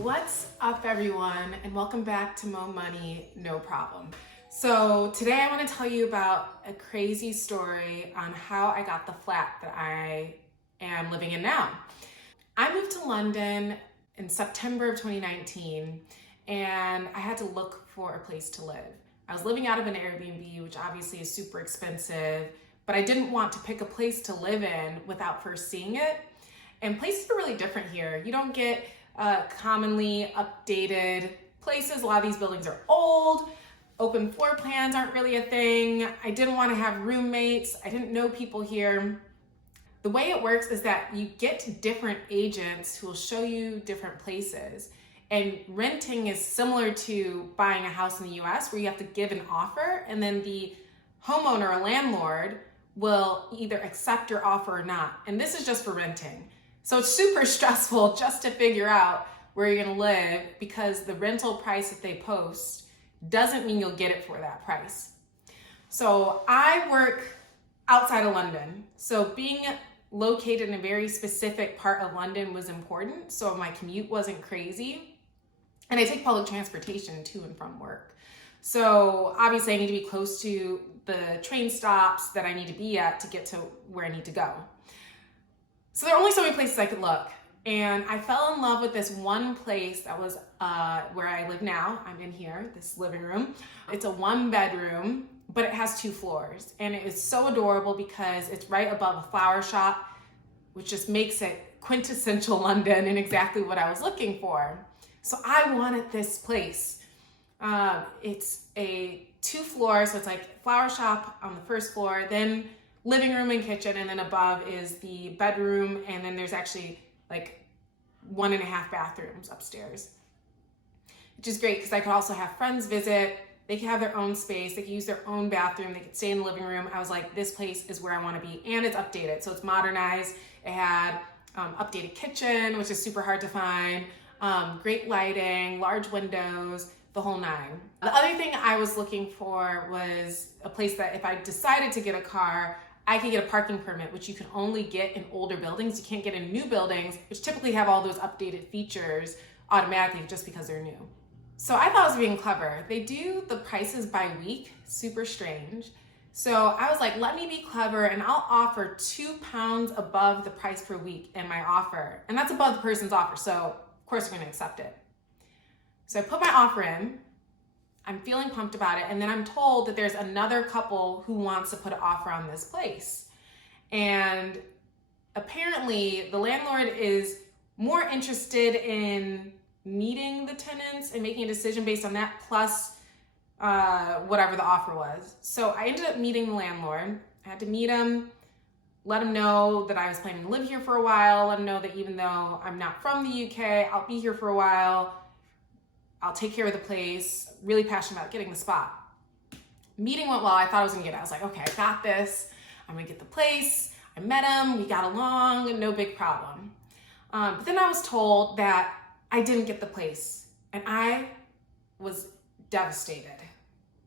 What's up, everyone, and welcome back to Mo Money, No Problem. So today I want to tell you about a crazy story on how I got the flat that I am living in now. I moved to London in September of 2019, and I had to look for a place to live. I was living out of an Airbnb, which obviously is super expensive, but I didn't want to pick a place to live in without first seeing it. And places are really different here. You don't get commonly updated places. A lot of these buildings are old. Open floor plans aren't really a thing. I didn't want to have roommates. I didn't know people here. The way it works is that you get different agents who will show you different places. And renting is similar to buying a house in the US, where you have to give an offer and then the homeowner or landlord will either accept your offer or not. And this is just for renting. So it's super stressful just to figure out where you're gonna live, because the rental price that they post doesn't mean you'll get it for that price. So I work outside of London. So being located in a very specific part of London was important, so my commute wasn't crazy. And I take public transportation to and from work. So obviously I need to be close to the train stops that I need to be at to get to where I need to go. So there are only so many places I could look. And I fell in love with this one place that was where I live now. I'm in here, this living room. It's a 1-bedroom, but it has 2 floors. And it is so adorable because it's right above a flower shop, which just makes it quintessential London and exactly what I was looking for. So I wanted this place. It's a 2 floors, so it's like flower shop on the first floor, then living room and kitchen, and then above is the bedroom, and then there's actually like 1.5 bathrooms upstairs, which is great because I could also have friends visit. They could have their own space, they could use their own bathroom, they could stay in the living room. I was like, this place is where I want to be, and it's updated, so it's modernized. It had updated kitchen, which is super hard to find, great lighting, large windows, the whole 9. The other thing I was looking for was a place that if I decided to get a car, I could get a parking permit, which you can only get in older buildings. You can't get in new buildings, which typically have all those updated features automatically just because they're new. So I thought I was being clever. They do the prices by week, super strange. So I was like, let me be clever and I'll offer £2 above the price per week in my offer. And that's above the person's offer, so of course they're gonna accept it. So I put my offer in. I'm feeling pumped about it, and then I'm told that there's another couple who wants to put an offer on this place. And apparently the landlord is more interested in meeting the tenants and making a decision based on that, plus whatever the offer was. So I ended up meeting the landlord. I had to meet him, let him know that I was planning to live here for a while, let him know that even though I'm not from the UK, I'll be here for a while. I'll take care of the place, really passionate about getting the spot. Meeting went well, I thought I was gonna get it. I was like, okay, I got this. I'm gonna get the place. I met him, we got along, no big problem. But then I was told that I didn't get the place, and I was devastated.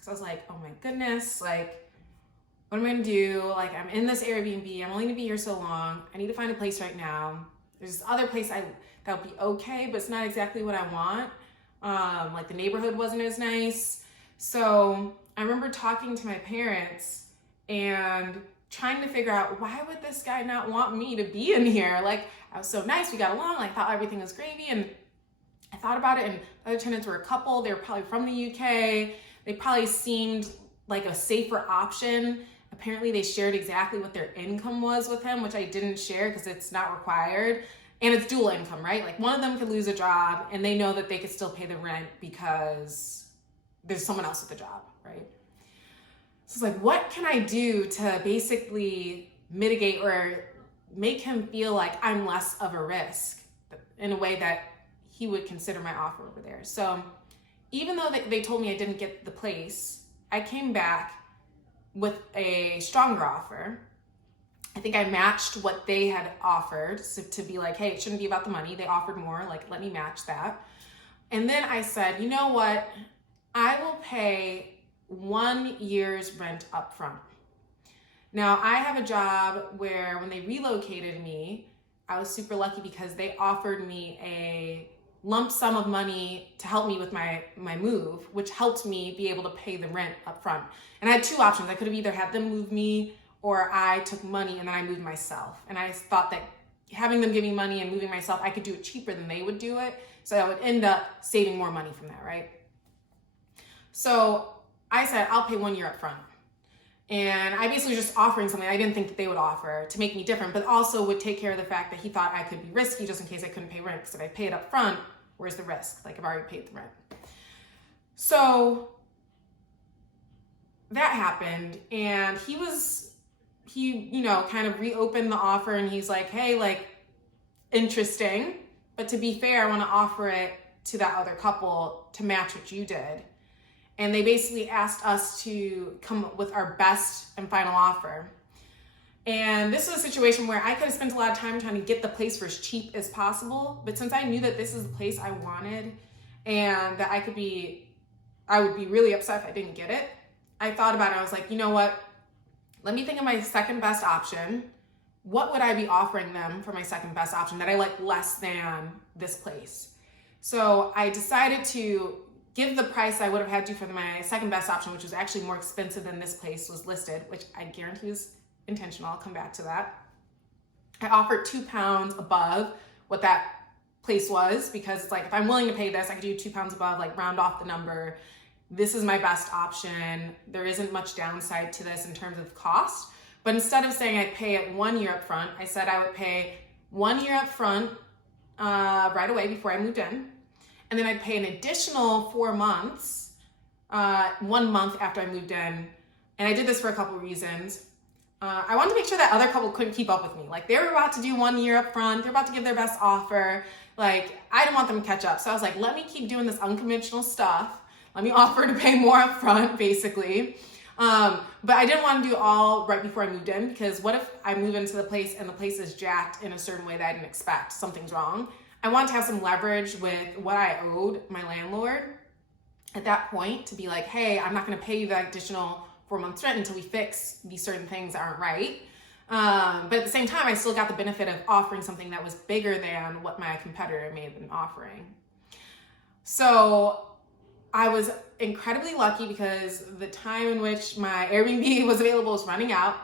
So I was like, oh my goodness, like, what am I gonna do? Like, I'm in this Airbnb, I'm only gonna be here so long. I need to find a place right now. There's this other place that'll be okay, but it's not exactly what I want. Like the neighborhood wasn't as nice. So I remember talking to my parents and trying to figure out, why would this guy not want me to be in here? Like, I was so nice, we got along, I thought everything was gravy, and I thought about it, and the other tenants were a couple, they were probably from the UK, they probably seemed like a safer option. Apparently they shared exactly what their income was with him, which I didn't share because it's not required. And it's dual income, right? Like, one of them could lose a job and they know that they could still pay the rent because there's someone else with a job, right? So it's like, what can I do to basically mitigate or make him feel like I'm less of a risk in a way that he would consider my offer over there? So even though they told me I didn't get the place, I came back with a stronger offer. I think I matched what they had offered, so to be like, hey, it shouldn't be about the money. They offered more, like, let me match that. And then I said, you know what? I will pay 1 year's rent up front. Now, I have a job where when they relocated me, I was super lucky because they offered me a lump sum of money to help me with my move, which helped me be able to pay the rent up front. And I had two options. I could have either had them move me, or I took money and then I moved myself. And I thought that having them give me money and moving myself, I could do it cheaper than they would do it. So I would end up saving more money from that, right? So I said, I'll pay 1 year up front. And I basically was just offering something I didn't think that they would offer to make me different, but also would take care of the fact that he thought I could be risky just in case I couldn't pay rent. Because if I pay it up front, where's the risk? Like, I've already paid the rent. So that happened, and he kind of reopened the offer, and he's like, hey, like, interesting, but to be fair, I want to offer it to that other couple to match what you did. And they basically asked us to come up with our best and final offer. And this was a situation where I could have spent a lot of time trying to get the place for as cheap as possible, but since I knew that this is the place I wanted and that I would be really upset if I didn't get it, I thought about it. I was like, you know what? Let me think of my second best option. What would I be offering them for my second best option that I like less than this place? So I decided to give the price I would have had to for my second best option, which was actually more expensive than this place was listed, which I guarantee was intentional. I'll come back to that. I offered £2 above what that place was, because it's like, if I'm willing to pay this, I could do £2 above, like round off the number. This is my best option. There isn't much downside to this in terms of cost. But instead of saying I'd pay it 1 year up front, I said I would pay 1 year up front right away before I moved in. And then I'd pay an additional 4 months, 1 month after I moved in. And I did this for a couple of reasons. I wanted to make sure that other couple couldn't keep up with me. Like, they were about to do 1 year up front. They're about to give their best offer. Like, I didn't want them to catch up. So I was like, let me keep doing this unconventional stuff. Let me offer to pay more up front, basically. But I didn't want to do it all right before I moved in, because what if I move into the place and the place is jacked in a certain way that I didn't expect? Something's wrong. I wanted to have some leverage with what I owed my landlord at that point to be like, hey, I'm not going to pay you that additional 4 months rent until we fix these certain things that aren't right. But at the same time, I still got the benefit of offering something that was bigger than what my competitor may have been offering. So I was incredibly lucky, because the time in which my Airbnb was available was running out,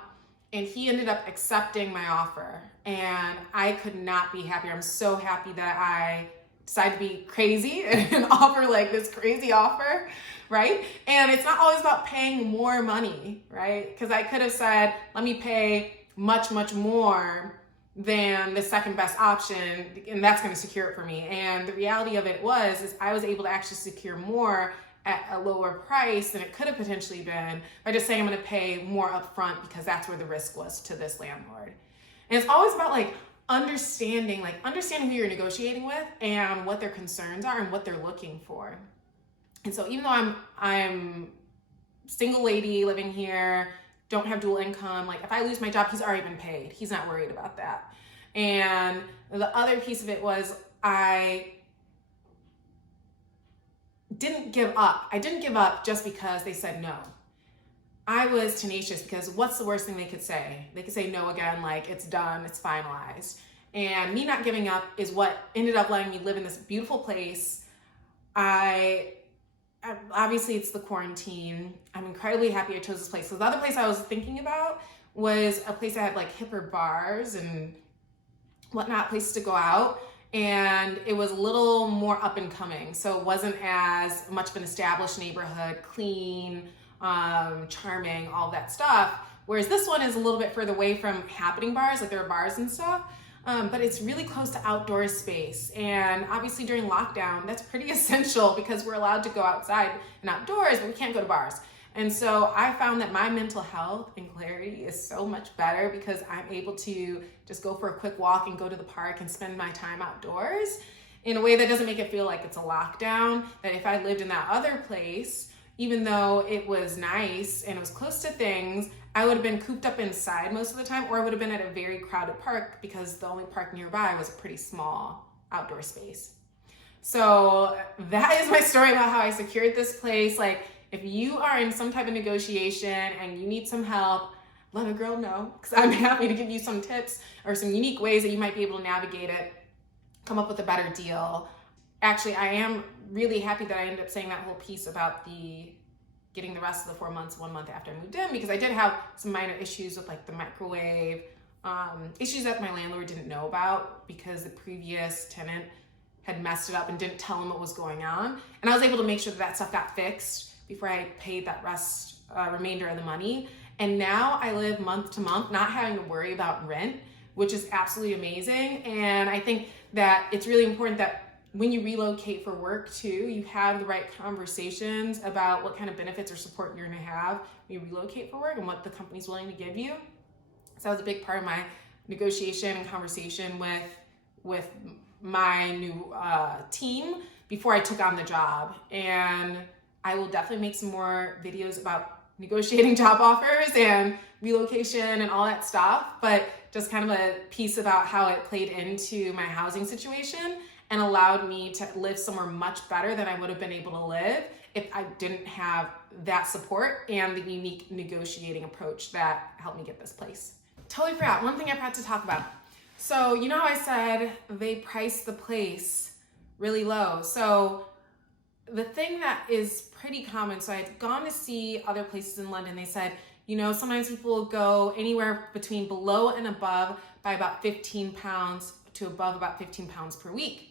and he ended up accepting my offer. And I could not be happier. I'm so happy that I decided to be crazy and offer like this crazy offer, right? And it's not always about paying more money, right? Because I could have said, let me pay much, much more than the second best option, and that's going to secure it for me. And the reality of it is I was able to actually secure more at a lower price than it could have potentially been by just saying I'm going to pay more upfront, because that's where the risk was to this landlord. And it's always about understanding who you're negotiating with and what their concerns are and what they're looking for. And so even though I'm single lady living here, don't have dual income, like if I lose my job, he's already been paid. He's not worried about that. And the other piece of it was I didn't give up. I didn't give up just because they said no. I was tenacious, because what's the worst thing they could say? They could say no again, like it's done, it's finalized. And me not giving up is what ended up letting me live in this beautiful place. Obviously it's the quarantine. I'm incredibly happy I chose this place. So the other place I was thinking about was a place that had like hipper bars and whatnot, places to go out. And it was a little more up and coming. So it wasn't as much of an established neighborhood, clean, charming, all that stuff. Whereas this one is a little bit further away from happening bars, like there are bars and stuff. But it's really close to outdoor space. And obviously during lockdown, that's pretty essential, because we're allowed to go outside and outdoors, but we can't go to bars. And so I found that my mental health and clarity is so much better because I'm able to just go for a quick walk and go to the park and spend my time outdoors in a way that doesn't make it feel like it's a lockdown. That if I lived in that other place, even though it was nice and it was close to things, I would have been cooped up inside most of the time, or I would have been at a very crowded park because the only park nearby was a pretty small outdoor space. So that is my story about how I secured this place. Like, if you are in some type of negotiation and you need some help, let a girl know, because I'm happy to give you some tips or some unique ways that you might be able to navigate it, come up with a better deal. actually, I am really happy that I ended up saying that whole piece about getting the rest of the 4 months 1 month after I moved in, because I did have some minor issues with like the microwave, issues that my landlord didn't know about because the previous tenant had messed it up and didn't tell him what was going on. And I was able to make sure that stuff got fixed before I paid that remainder of the money. And now I live month to month, not having to worry about rent, which is absolutely amazing. And I think that it's really important that when you relocate for work too, you have the right conversations about what kind of benefits or support you're gonna have when you relocate for work and what the company's willing to give you. So that was a big part of my negotiation and conversation with my new team before I took on the job. And I will definitely make some more videos about negotiating job offers and relocation and all that stuff, but just kind of a piece about how it played into my housing situation and allowed me to live somewhere much better than I would have been able to live if I didn't have that support and the unique negotiating approach that helped me get this place. Totally forgot, one thing I forgot to talk about. So you know how I said they priced the place really low? So the thing that is pretty common, so I've gone to see other places in London, they said, you know, sometimes people will go anywhere between below and above by about 15 pounds to above about 15 pounds per week.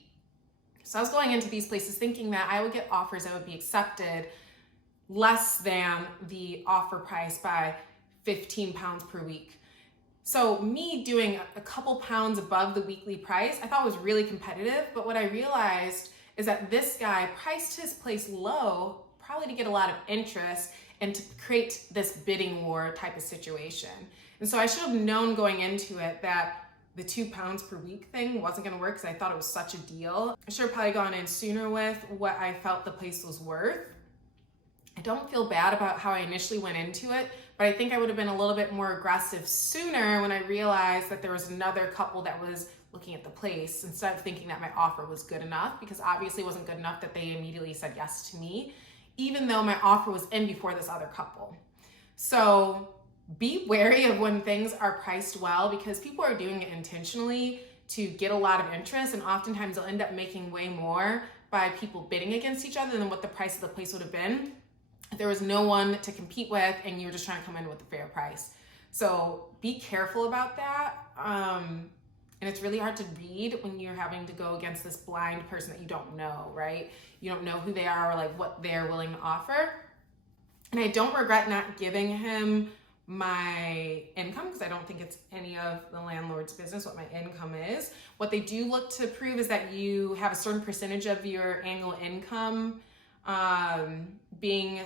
So I was going into these places thinking that I would get offers that would be accepted less than the offer price by 15 pounds per week. So me doing a couple pounds above the weekly price, I thought was really competitive, but what I realized is that this guy priced his place low, probably to get a lot of interest and to create this bidding war type of situation. And so I should have known going into it that the 2 pounds per week thing wasn't gonna work because I thought it was such a deal. I should have probably gone in sooner with what I felt the place was worth. I don't feel bad about how I initially went into it, but I think I would have been a little bit more aggressive sooner when I realized that there was another couple that was looking at the place instead of thinking that my offer was good enough, because obviously it wasn't good enough that they immediately said yes to me, even though my offer was in before this other couple. So be wary of when things are priced well, because people are doing it intentionally to get a lot of interest, and oftentimes they'll end up making way more by people bidding against each other than what the price of the place would have been if there was no one to compete with and you were just trying to come in with a fair price. So be careful about that. And it's really hard to read when you're having to go against this blind person that you don't know, right? You don't know who they are or like what they're willing to offer. And I don't regret not giving him my income, because I don't think it's any of the landlord's business what my income is. What they do look to prove is that you have a certain percentage of your annual income being,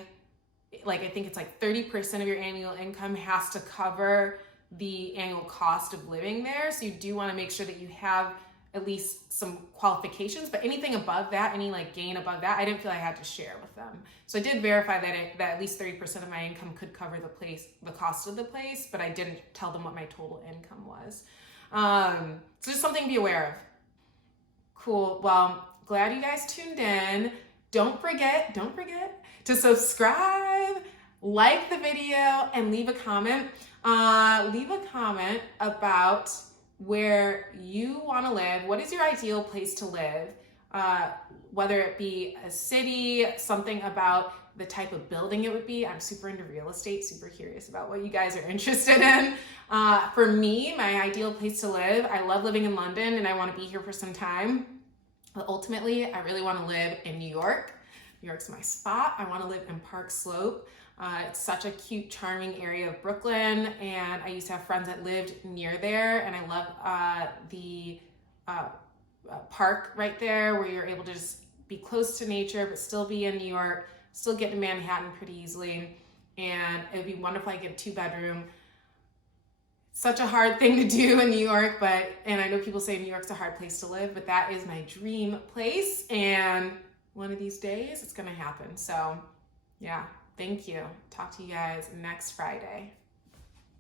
like, I think it's like 30% of your annual income has to cover the annual cost of living there. So you do want to make sure that you have at least some qualifications, but anything above that, any like gain above that, I didn't feel I had to share with them. So I did verify that at least 30% of my income could cover the cost of the place, but I didn't tell them what my total income was. So just something to be aware of. Cool. Well, glad you guys tuned in. Don't forget to subscribe, like the video, and leave a comment. Leave a comment about where you want to live. What is your ideal place to live? Whether it be a city, something about the type of building it would be. I'm super into real estate, super curious about what you guys are interested in. For me, my ideal place to live, I love living in London and I want to be here for some time. But ultimately, I really want to live in New York. New York's my spot. I want to live in Park Slope. It's such a cute, charming area of Brooklyn, and I used to have friends that lived near there, and I love the park right there where you're able to just be close to nature but still be in New York, still get to Manhattan pretty easily, and it would be wonderful to get a 2-bedroom. Such a hard thing to do in New York, and I know people say New York's a hard place to live, but that is my dream place, and one of these days it's gonna happen. So yeah. Thank you. Talk to you guys next Friday.